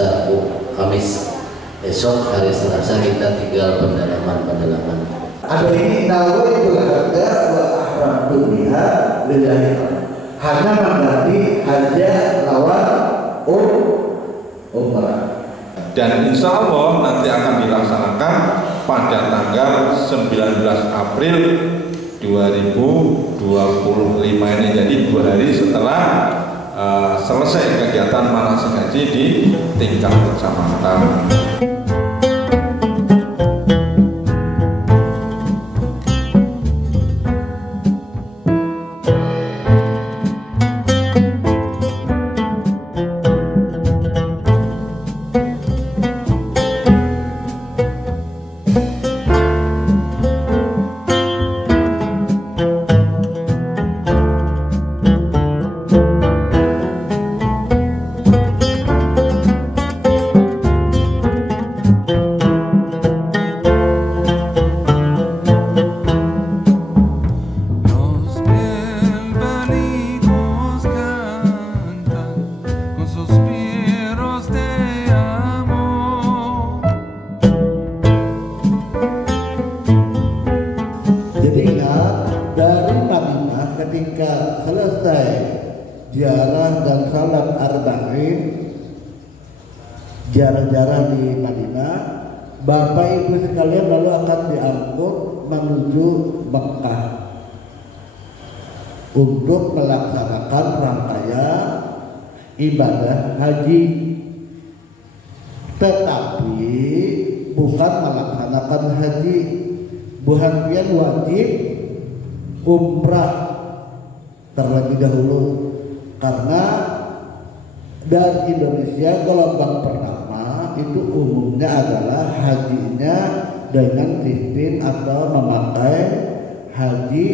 Selasa, Rabu, Kamis. Esok hari Selasa kita tinggal pendalaman. Ada ini nawaitul hajja wa ahramtu biha lillahi hanya mengganti hajja lawan umrah. Dan insya Allah nanti akan dilaksanakan pada tanggal 19 April 2025 ini, jadi 2 hari setelah selesai kegiatan manasik haji di tingkat kecamatan. Ketika selesai ziarah dan salat arba'in, ziarah-ziarah di Madinah, Bapak Ibu sekalian lalu akan diangkut menuju Mekah untuk melaksanakan rangkaian ibadah haji, tetapi bukan melaksanakan haji, bukan pian wajib umrah terlebih dahulu, karena dari Indonesia gelombang pertama itu umumnya adalah hajinya dengan sistem atau memakai haji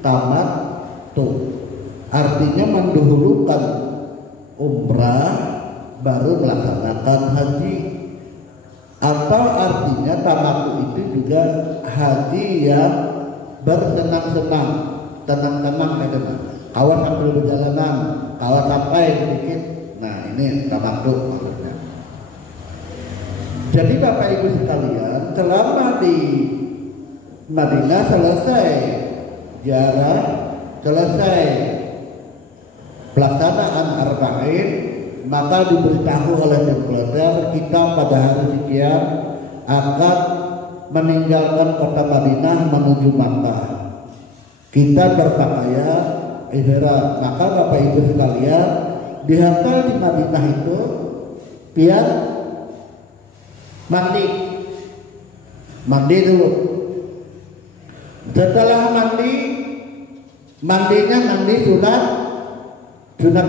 tamattu, artinya mendahulukan umrah baru melaksanakan haji, atau artinya tamattu itu juga haji yang bersenang-senang, tenang-tenang kawan sambil berjalanan, kawan sampai sedikit. Nah, ini tamattu maksudnya. Jadi Bapak Ibu sekalian, selama di Madinah selesai ziarah, selesai pelaksanaan arba'in, maka diberitahu oleh Deklarasi kita pada hari sekian akan meninggalkan kota Madinah menuju Makkah. Kita berpakaian ihram. Maka Bapak Ibu sekalian, dihantar di Madinah itu pian mandi dulu. Setelah mandinya mandi sunat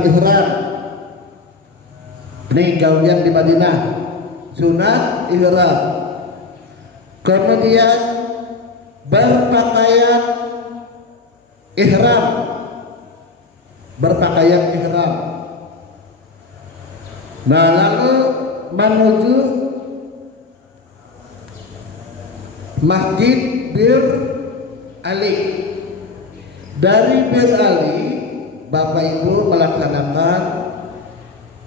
ihram. Ini gawian di Madinah, sunat ihram. Kemudian berpakaian ihram. Nah, lalu menuju Masjid Bir Ali. Dari Bir Ali, Bapak Ibu melaksanakan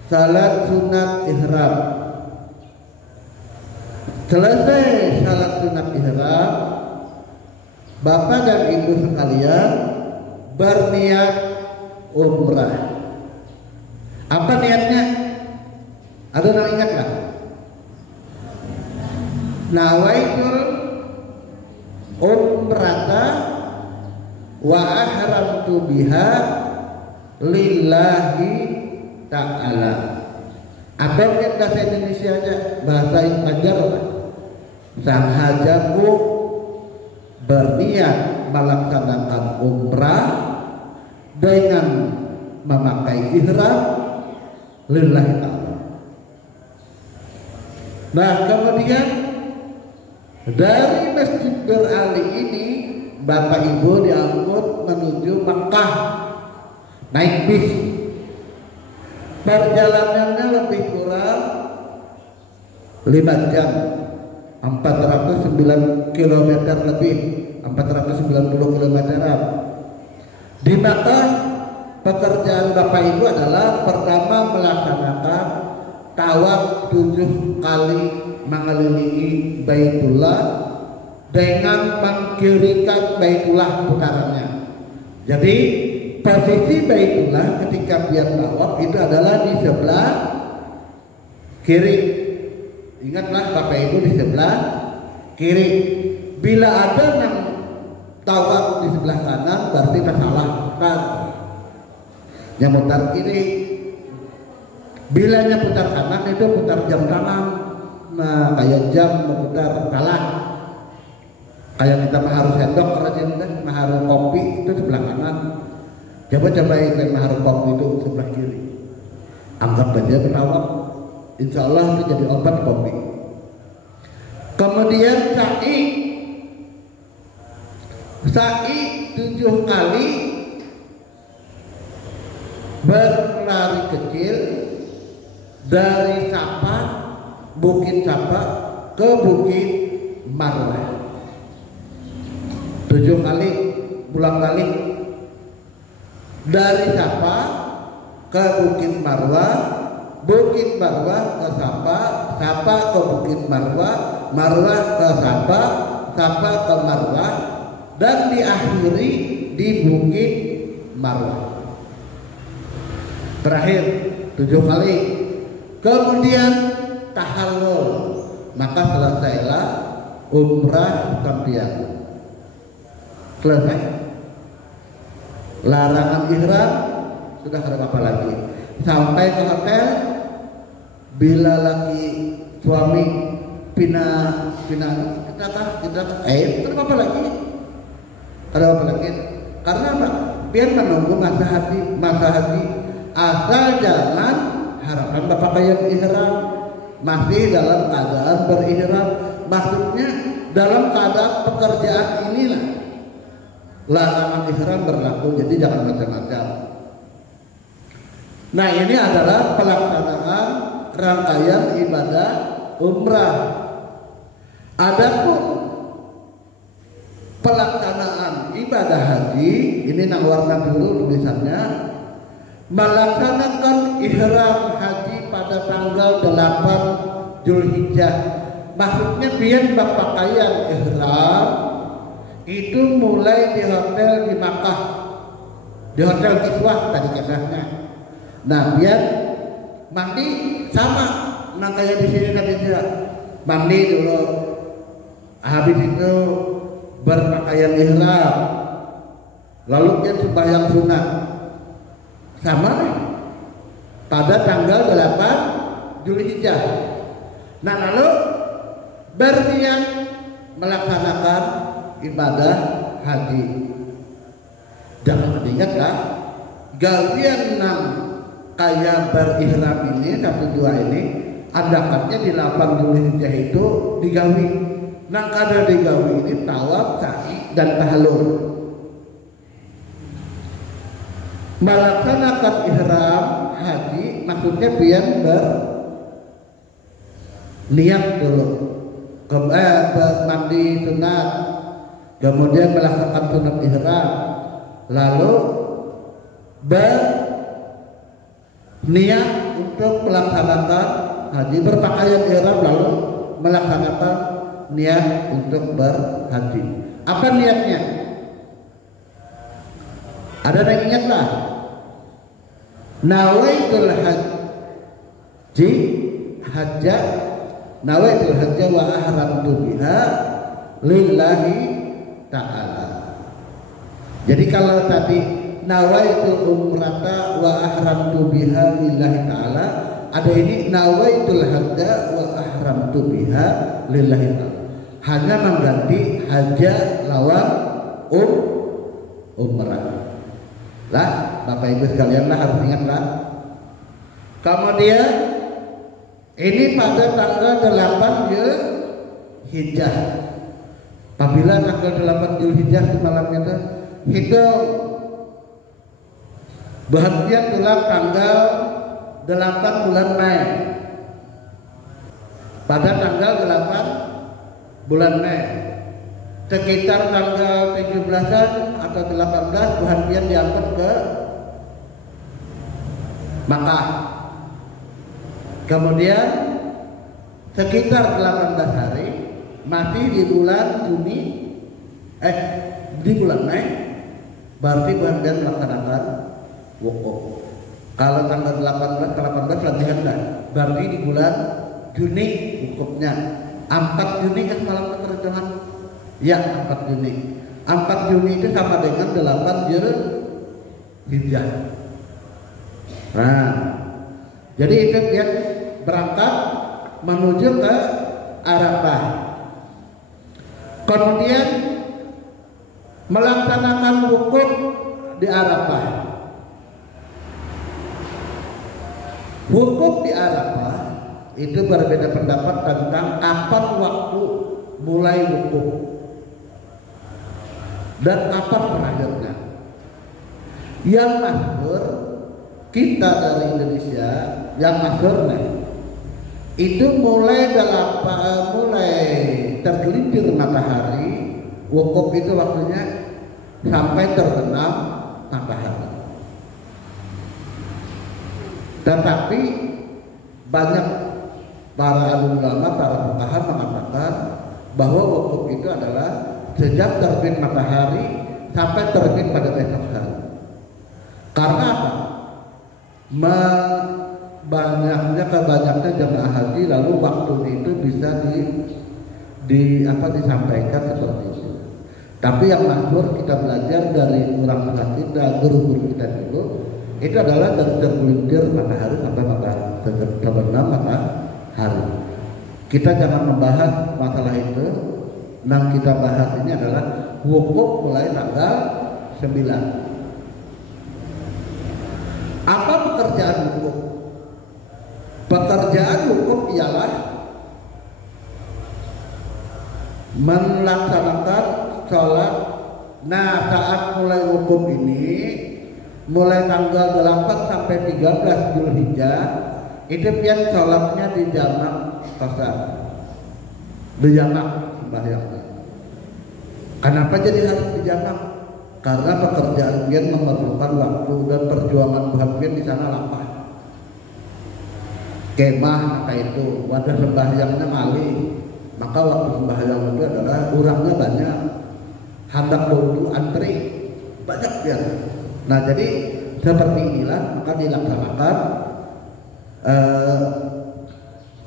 salat sunat ihram. Selesai salat sunat ihram, Bapak dan Ibu sekalian berniat umrah. Apa niatnya? Ada yang ingat nggak? Nawaitul umrata wa ahramtu biha lillahi ta'ala. Apa yang bahasa Indonesia aja, bahasa Ajar, sang hajaku berniat melaksanakan umrah dengan memakai ihram lillahi ta'ala. Nah, kemudian dari Masjid Bir Ali ini Bapak Ibu diangkut menuju Makkah naik bis. Perjalanannya lebih kurang 5 jam, 409 km lebih, 490 km. Di Makkah pekerjaan Bapak Ibu adalah pertama melaksanakan tawaf 7 kali mengelilingi Baitullah dengan mengkirikan Baitullah putarannya. Jadi posisi Baitullah ketika dia tawaf itu adalah di sebelah kiri. Ingatlah Bapak Ibu, di sebelah kiri. Bila ada yang tawaf di sebelah kanan berarti salah, yang putar kiri. Bilanya putar kanan itu putar jam tangan. Nah, kayak jam memutar salah. Kayak kita maharu sendok rajin kan, maharu kopi itu sebelah kanan. Coba itu maharu kopi itu sebelah kiri. Anggap aja bertawaf. Insya Allah itu jadi obat kopi. Kemudian sa'i 7 kali berlari kecil dari Bukit Safa ke Bukit Marwah. 7 kali pulang balik dari Safa ke Bukit Marwah, Bukit Marwah ke Safa, Safa ke Bukit Marwah, Marwah ke Safa, Safa ke Marwah, dan diakhiri di Bukit Marwah. Terakhir 7 kali. Kemudian tahallul, maka selesailah umrah sampian. Selesai. Larangan ihram sudah ada apa lagi? Sampai ke hotel, bila lagi suami pindah kita apa lagi? Ada apa lagi? Karena apa? Biar menunggu masa haji. Asal jangan harapan Bapak kayak ihram masih dalam keadaan berihram. Maksudnya dalam keadaan pekerjaan inilah larangan ihram berlaku. Jadi jangan macam-macam. Nah, ini adalah pelaksanaan rangkaian ibadah umrah. Adapun pelaksanaan ibadah haji, ini nang warna dulu tulisannya, melaksanakan ihram haji pada tanggal 8 Zulhijjah. Maksudnya biar berpakaian ihram itu mulai di hotel di Makkah, di hotel Kiswah tadi kisahnya. Nah, biar mandi sama, nah kayak di sini tadi tidak mandi dulu, habis itu berpakaian ihram, lalu dia sembahyang sunat. Sama nih pada tanggal 8 Zulhijjah. Nah, lalu berniat melaksanakan ibadah haji. Jangan ingatlah galian nang kayak berihram ini 1-2 ini andakatnya di 8 Zulhijjah itu digawi. Nang kada digawi ini tawaf, sa'i dan tahallul. Melaksanakan ihram haji maksudnya biar berniat dulu, mandi sunat, kemudian melaksanakan sunat ihram, lalu berniat untuk melaksanakan haji, berpakaian ihram, lalu melaksanakan niat untuk berhaji. Apa niatnya? Ada yang ingatlah, nawaitul haji hajja, nawaitul hajja wa ahramtu biha lillahi ta'ala. Jadi kalau tadi nawaitul umrata wa ahramtu biha lillahi ta'ala, ada ini nawaitul hajja wa ahramtu biha lillahi ta'ala. Hanya mengganti hajja lawan umrah. Lah, Bapak Ibu sekalian lah harus ingatlah. Kemudian ini pada tanggal 8 Zulhijjah. Apabila tanggal 8 Zulhijjah semalamnya itu hitung bahagian tulang tanggal 8 bulan Mei. Pada tanggal 8 bulan Mei sekitar tanggal 17-an atau 18 Tuhan pian diangkat ke Makkah. Kemudian sekitar 18 hari masih di bulan Juni, di bulan Mei, berarti kemudian melaksanakan wukuf. Kalau tanggal 18 ke 18 lagi hendak, berarti di bulan Juni wukufnya. 4 Juni kan malam perhitungan? Ya, 4 Juni. 4 Juni itu sama dengan 8 Zulhijjah. Nah, jadi itu dia berangkat menuju ke Arafah. Kemudian melaksanakan wukuf di Arafah. Wukuf di Arafah itu berbeda pendapat tentang kapan waktu mulai wukuf dan kapan berakhirnya. Yang masyhur kita dari Indonesia, yang masyhurnya itu mulai tergelincir matahari, wukuf itu waktunya sampai terbenam matahari. Tetapi banyak para ulama, para fuqaha mengatakan bahwa wukuf itu adalah sejak terbit matahari sampai terbit pada besok hari. Karena apa? Banyaknya jemaah haji, lalu waktu itu bisa disampaikan seperti itu. Tapi yang masyhur kita belajar dari orang tua kita, guru-guru kita dulu, itu adalah dari tergelincir matahari sampai terbenam matahari. Kita jangan membahas masalah itu. Yang kita bahas ini adalah wukuf mulai tanggal 9. Apa pekerjaan wukuf? Pekerjaan wukuf ialah melaksanakan sholat. Nah, saat mulai wukuf ini, mulai tanggal 8 sampai 13 Zulhijjah, itu pian sholatnya di jamak qasar, di jamak sembahyangnya. Kenapa jadi harus di jamak? Karena pekerjaan pian memerlukan waktu dan perjuangan buat pian di sana lapar. Kemah maka itu wadah sembahyangnya ngali, maka waktu sembahyang itu adalah kurangnya banyak, hendak dulu antri banyak pian. Nah, jadi seperti inilah maka dilaksanakan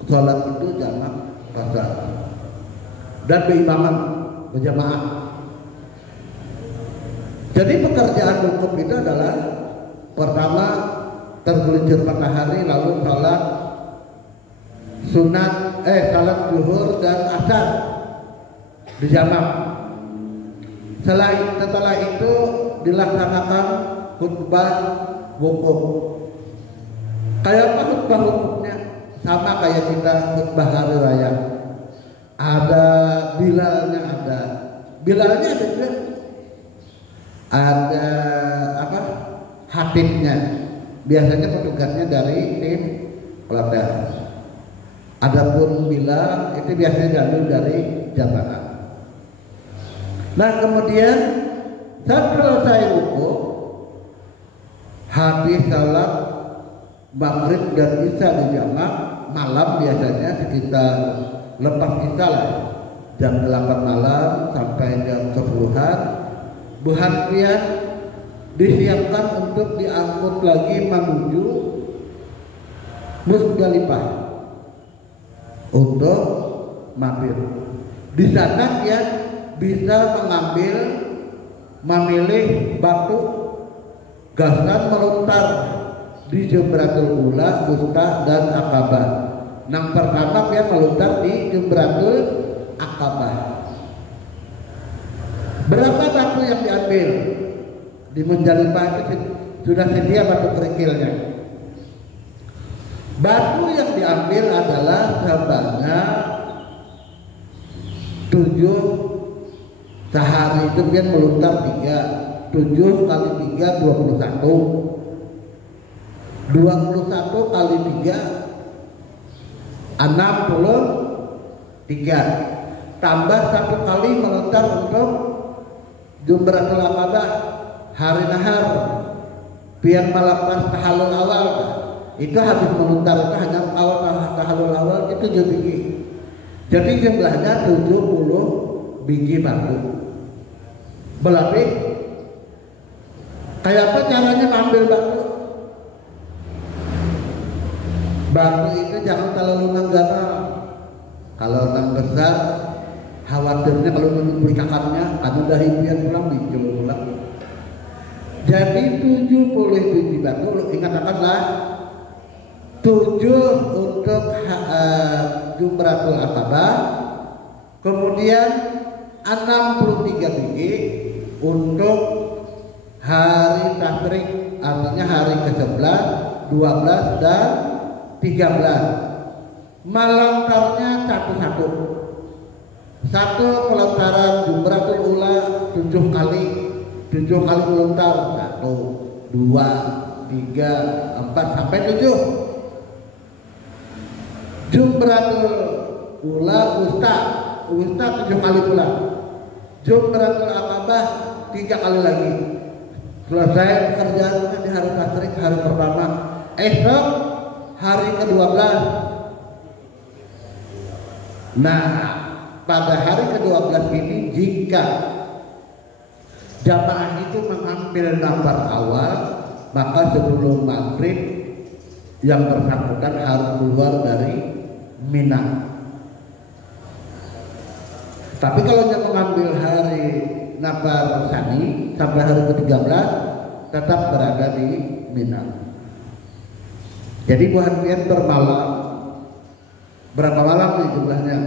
sholat itu jamak qasar dan berimaman berjamaah. Jadi pekerjaan wukuf itu adalah pertama tergelincir matahari, lalu sholat sunat, sholat zuhur dan asar dijamak. Setelah itu dilaksanakan khutbah wukuf. Kayak apa khutbah wukufnya? Sama kayak kita khutbah hari raya. Ada Bilalnya, Bilalnya ada juga. Ada hatibnya. Biasanya petugasnya dari tim pelatihan. Adapun Bilal itu biasanya diambil dari jamaah. Nah, kemudian setelah selesai wukuf, habis salat maghrib dan isya di jamak, malam biasanya sekitar lepas isya lah, jam 8 malam sampai jam 10-an, buhan pian disiapkan untuk diangkut lagi menuju Musdalifah untuk mabit. Di sana dia bisa memilih batu gasan melontar di Jamratul Ula, Wusta dan Aqabah. Yang pertama dia melontar di Jamratul Aqabah. Berapa batu yang diambil? Di Musdalifah itu sudah sedia batu kerikilnya. Batu yang diambil adalah sebanyak 7. Sehari itu dia melontar 3. 7 kali 3 21. 21 kali 3 63. Tambah 1 kali melontar untuk Jamratul Aqabah hari nahar, pian melepas tahallul awal. Itu habis melontar itu hanya 4 awal tahalul awal itu 7 biji. Jadi jumlahnya 70 biji batu. Berarti kayak apa caranya ngambil batu? Batu itu jangan terlalu nenggara. Kalau nang besar, khawatirnya kalau menunggu kakarnya, anu dah impian pulang muncul pulang. Jadi 70 biji batu, ingatkanlah 7 untuk Jumratul Aqabah, kemudian 63 biji untuk hari tasyrik, artinya hari ke-11, 12 dan 13. Melontarnya satu-satu. Satu pelontaran Jumratul Ula 7 kali melontar, 1, 2, 3, 4 sampai 7. Jumratul Ula Wusta 7 kali pula. Jumratul Aqabah 3 kali lagi. Selesai pekerjaan di hari tasyrik, hari pertama. Esok hari ke-12. Nah, pada hari ke-12 ini jika jamaah itu mengambil nafar awal, maka sebelum maghrib yang bersangkutan harus keluar dari Mina. Tapi kalau dia mengambil hari nafar sani sampai hari ke-13 tetap berada di Mina. Jadi buat pian bermalam. Berapa malam nih jumlahnya?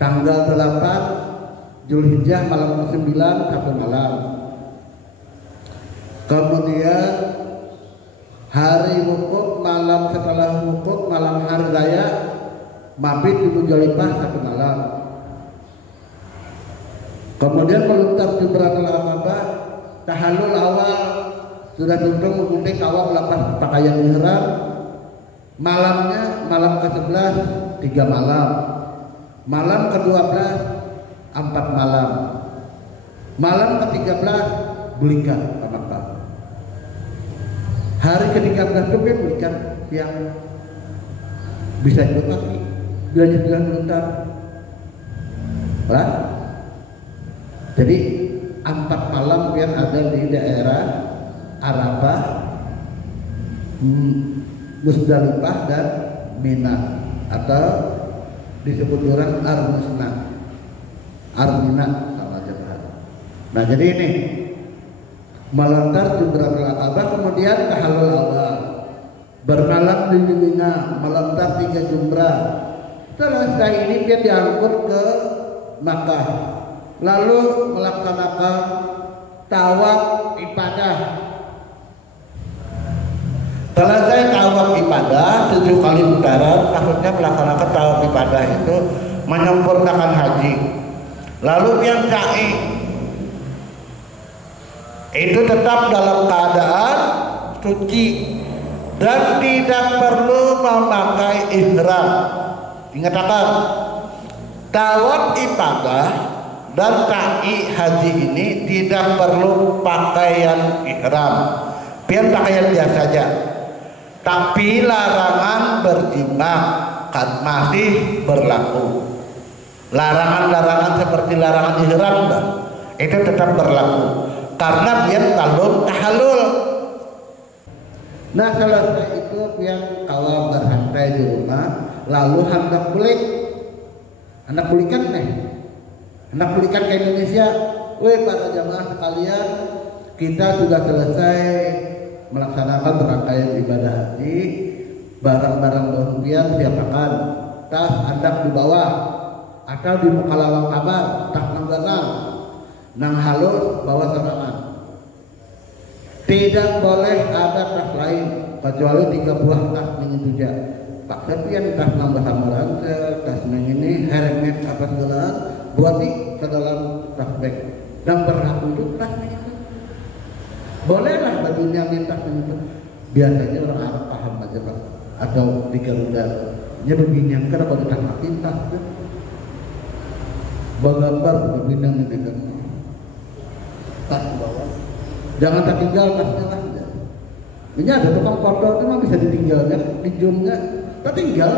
Tanggal 8 Zulhijjah malam ke-9 1 malam. Kemudian hari wukuf, malam setelah wukuf, malam hari raya mabit di Muzdalifah 1 malam. Kemudian melontar Jumratul Aqabah, tahallul awal sudah tuntung menggunting kawat lepas pakaian ihram. Malamnya malam ke-11 3 malam. Malam ke-12 4 malam. Malam ke-13 belikan ke Makkah. Hari ke-13 itu belikan yang bisa ikut lagi. Dia juga melontar. Lah. Jadi 4 malam biar ada di daerah Arafah, Muzdalifah dan Mina, atau disebut orang Armina sama aja bahasa. Nah jadi ini melontar Jumratul Aqabah, kemudian tahallul awal, bermalam di Mina, melontar 3 jumrah. Selesai ini dia diangkut ke Makkah, lalu melaksanakan tawaf ibadah. Selesai tawaf ibadah 7 kali putaran, maksudnya melaksanakan tawaf ibadah itu menyempurnakan haji. Lalu yang sa'i itu tetap dalam keadaan suci dan tidak perlu memakai ihram. Ingat akan tawaf ibadah dan sa'i haji ini tidak perlu pakaian ihram, biar pakaian biasa saja. Tapi larangan berjima kan masih berlaku. Larangan-larangan seperti larangan ihram itu tetap berlaku karena dia belum tahallul. Nah selesai itu yang kalau bersantai di rumah, lalu hendak balik, hendak balikan nih, hendak balikan ke Indonesia. Weh para jamaah sekalian, kita sudah selesai melaksanakan rangkaian ibadah haji. Barang-barang berlebihan siapkan, tas hendak dibawa atau di muka lawang kamar, tas nangganang, nang halus bawa serangan. Tidak boleh ada tas lain kecuali 3 buah tas ini saja. Pak Sepian tas nambah samaran, tas ini hermet apa segala, buat di ke dalam tas bag dan berlaku itu tas ini. Bolehlah bajunya minta itu. Biasanya orang Arab paham aja Pak. Atau di Garuda nya begini yang kenapa kita makin tas tuh bagambar begini kan tas bawah jangan tertinggal tasnya lah. Ini ada tukang foto itu mah bisa ditinggalkan di zoomnya tinggal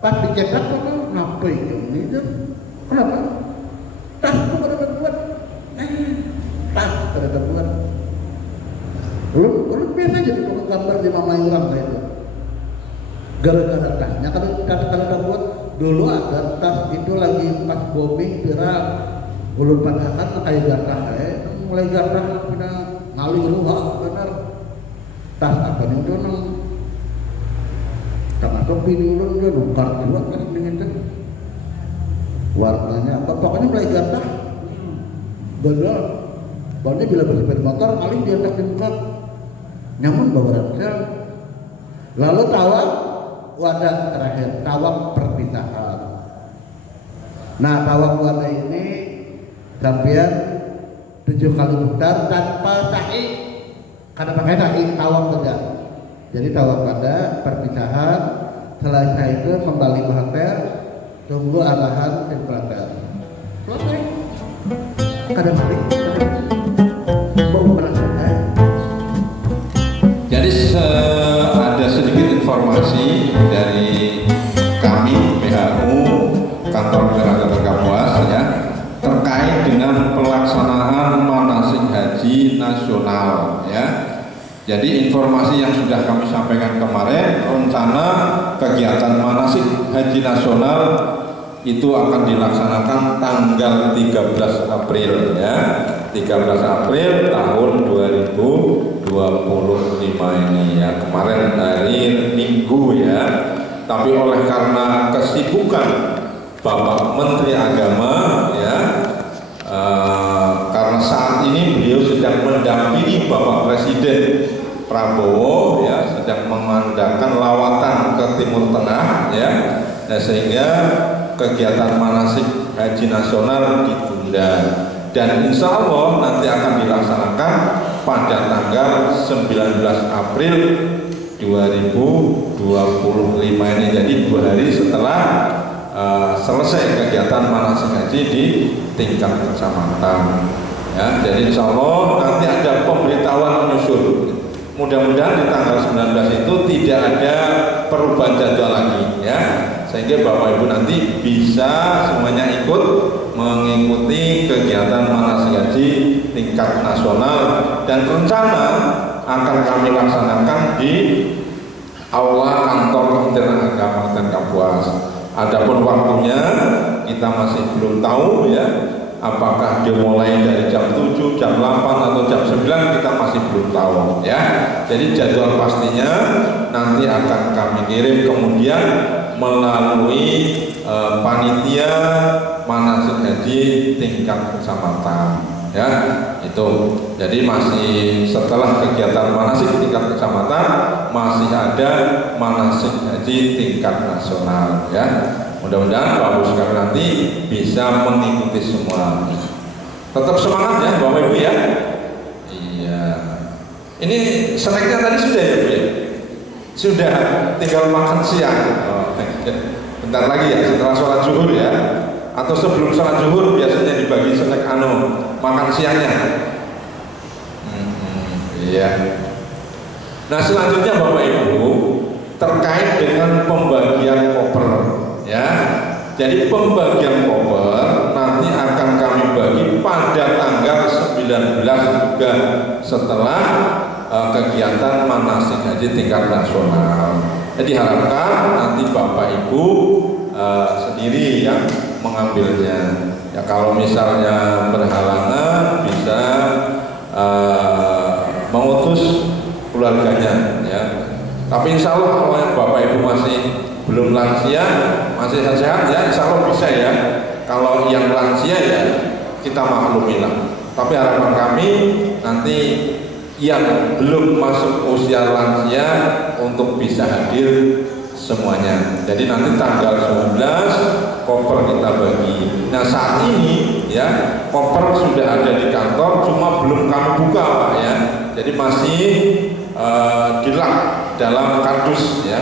pas dicetak itu kenapa ini tuh? Kenapa? Tas itu pada buat, tas pada buat. Lu biasa jadi tukang gambar di mama orang saya itu. Gara-gara tasnya kalau buat dulu ada tas itu lagi pas bombing viral, ulun padakan kayak gatah, mulai gatah pindah ngalir luha benar. Tas apa nih tuh nang? Tak masuk pini ulun dia nukar juga kan dengan itu. Warnanya apa? Pokoknya mulai gatah. Benar. Baunya bila bersepeda motor kali dia tak dimukar. Nyaman bawa ransel. Lalu tawaf wadah terakhir, tawaf perpisahan. Nah tawaf wadah ini sampai 7 kali putar tanpa sa'i. Karena pakai sa'i tawaf saja. Jadi tawaf pada perpisahan. Selesai itu kembali ke hotel, tunggu arahan implantat. Selesai. Kadang balik. Mau merasakan. Jadi ada sedikit informasi dari kami PHU Kantor Wilayah Kapuas ya terkait dengan pelaksanaan manasik haji nasional ya. Jadi informasi yang sudah kami sampaikan kemarin, rencana kegiatan manasik haji nasional itu akan dilaksanakan tanggal 13 April ya. 13 April tahun 2025 ini ya. Kemarin hari Minggu ya. Tapi oleh karena kesibukan Bapak Menteri Agama ya, karena saat ini beliau sedang mendampingi Bapak Presiden Prabowo ya, sedang mengadakan lawatan ke Timur Tengah ya, nah, sehingga kegiatan manasik haji nasional ditunda dan insya Allah nanti akan dilaksanakan pada tanggal 19 April 2025 ini, jadi 2 hari setelah selesai kegiatan manasik haji di tingkat kecamatan ya. Jadi insya Allah nanti ada pemberitahuan menyusul. Mudah-mudahan di tanggal 19 itu tidak ada perubahan jadwal lagi ya, sehingga Bapak Ibu nanti bisa semuanya ikut mengikuti kegiatan manasik haji tingkat nasional dan rencana akan kami laksanakan di aula kantor Kementerian Agama dan Kapuas. Adapun waktunya kita masih belum tahu ya, apakah dimulai dari jam 7, jam 8 atau jam 9 kita masih belum tahu ya. Jadi jadwal pastinya nanti akan kami kirim kemudian melalui panitia manasik haji tingkat kecamatan ya. Itu jadi masih setelah kegiatan manasik tingkat kecamatan masih ada manasik haji tingkat nasional ya. Mudah-mudahan Bapak Ibu sekalian nanti bisa mengikuti semua. Tetap semangat ya Bapak Ibu ya. Iya. Ini snacknya tadi sudah ya Bu ya? Sudah, tinggal makan siang. Oh, bentar lagi ya setelah sholat zuhur ya. Atau sebelum sholat zuhur biasanya dibagi snack makan siangnya. Iya. Nah selanjutnya Bapak Ibu terkait dengan pembagian koper ya. Jadi pembagian koper nanti akan kami bagi pada tanggal 19 juga setelah kegiatan manasik haji tingkat nasional. Jadi harapkan nanti Bapak Ibu sendiri yang mengambilnya. Ya kalau misalnya berhalangan bisa mengutus keluarganya ya. Tapi insya Allah kalau Bapak Ibu masih belum lansia, masih sehat ya, insya Allah bisa ya. Kalau yang lansia ya kita maklumilah. Tapi harapan kami nanti yang belum masuk usia lansia untuk bisa hadir semuanya. Jadi nanti tanggal 19 koper kita bagi. Nah saat ini ya koper sudah ada di kantor, cuma belum kami buka Pak ya. Jadi masih dilak dalam kardus ya.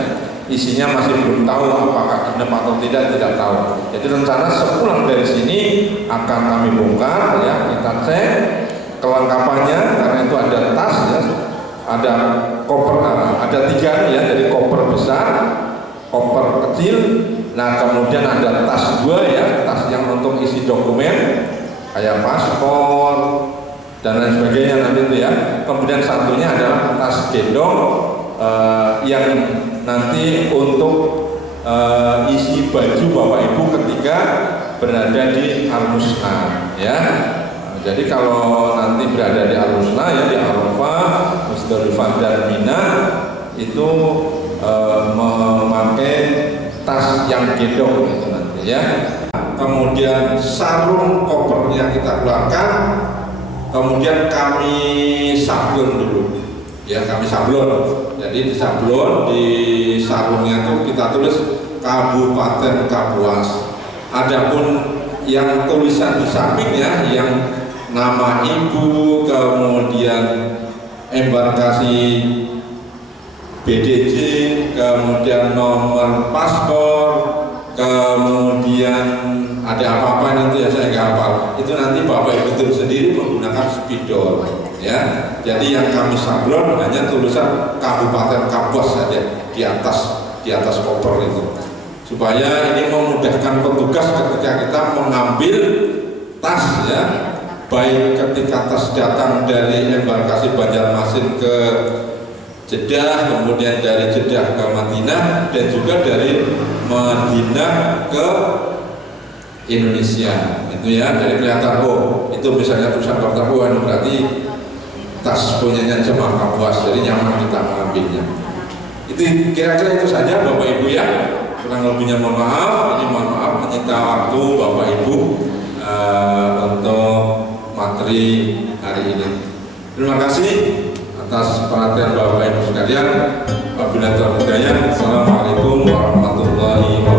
Isinya masih belum tahu apakah genep atau tidak tahu. Jadi rencana sepulang dari sini akan kami bongkar ya, kita cek kelengkapannya karena itu ada tas ya, ada koper, ada 3 ya, jadi koper besar, koper kecil. Nah kemudian ada tas 2 ya, tas yang untuk isi dokumen kayak paspor dan lain sebagainya nanti itu ya. Kemudian satunya adalah tas gendong yang nanti untuk isi baju Bapak Ibu ketika berada di Al-Musna ya. Jadi kalau nanti berada di Al-Musna ya, di Arafah, Musdalifah dan Mina itu memakai tas yang gendong itu nanti ya. Kemudian sarung kopernya kita keluarkan, kemudian kami sablon dulu ya, kami sablon. Jadi di sablon, di sarungnya itu kita tulis Kabupaten Kapuas. Adapun yang tulisan di sampingnya yang nama ibu, kemudian embarkasi BDJ, kemudian nomor paspor, kemudian ada apa-apa nanti ya saya nggak hafal. Itu nanti Bapak Ibu tulis sendiri menggunakan spidol ya. Jadi yang kami sablon hanya tulisan Kabupaten Kapuas saja di atas koper itu, supaya ini memudahkan petugas ketika kita mengambil tas ya, baik ketika tas datang dari embarkasi Banjarmasin ke Jeddah, kemudian dari Jeddah ke Madinah, dan juga dari Madinah ke Indonesia itu ya. Dari kelihatan oh itu misalnya tulisan Kapuas, berarti tas punyanya Jemaah Kapuas, jadi nyaman kita mengambilnya. Itu kira-kira itu saja Bapak Ibu ya. Kurang lebihnya mohon maaf, ini mohon maaf menyita waktu Bapak Ibu untuk materi hari ini. Terima kasih atas perhatian Bapak Ibu sekalian. Wabillahi taufiq wal hidayah. Assalamualaikum warahmatullahi wabarakatuh.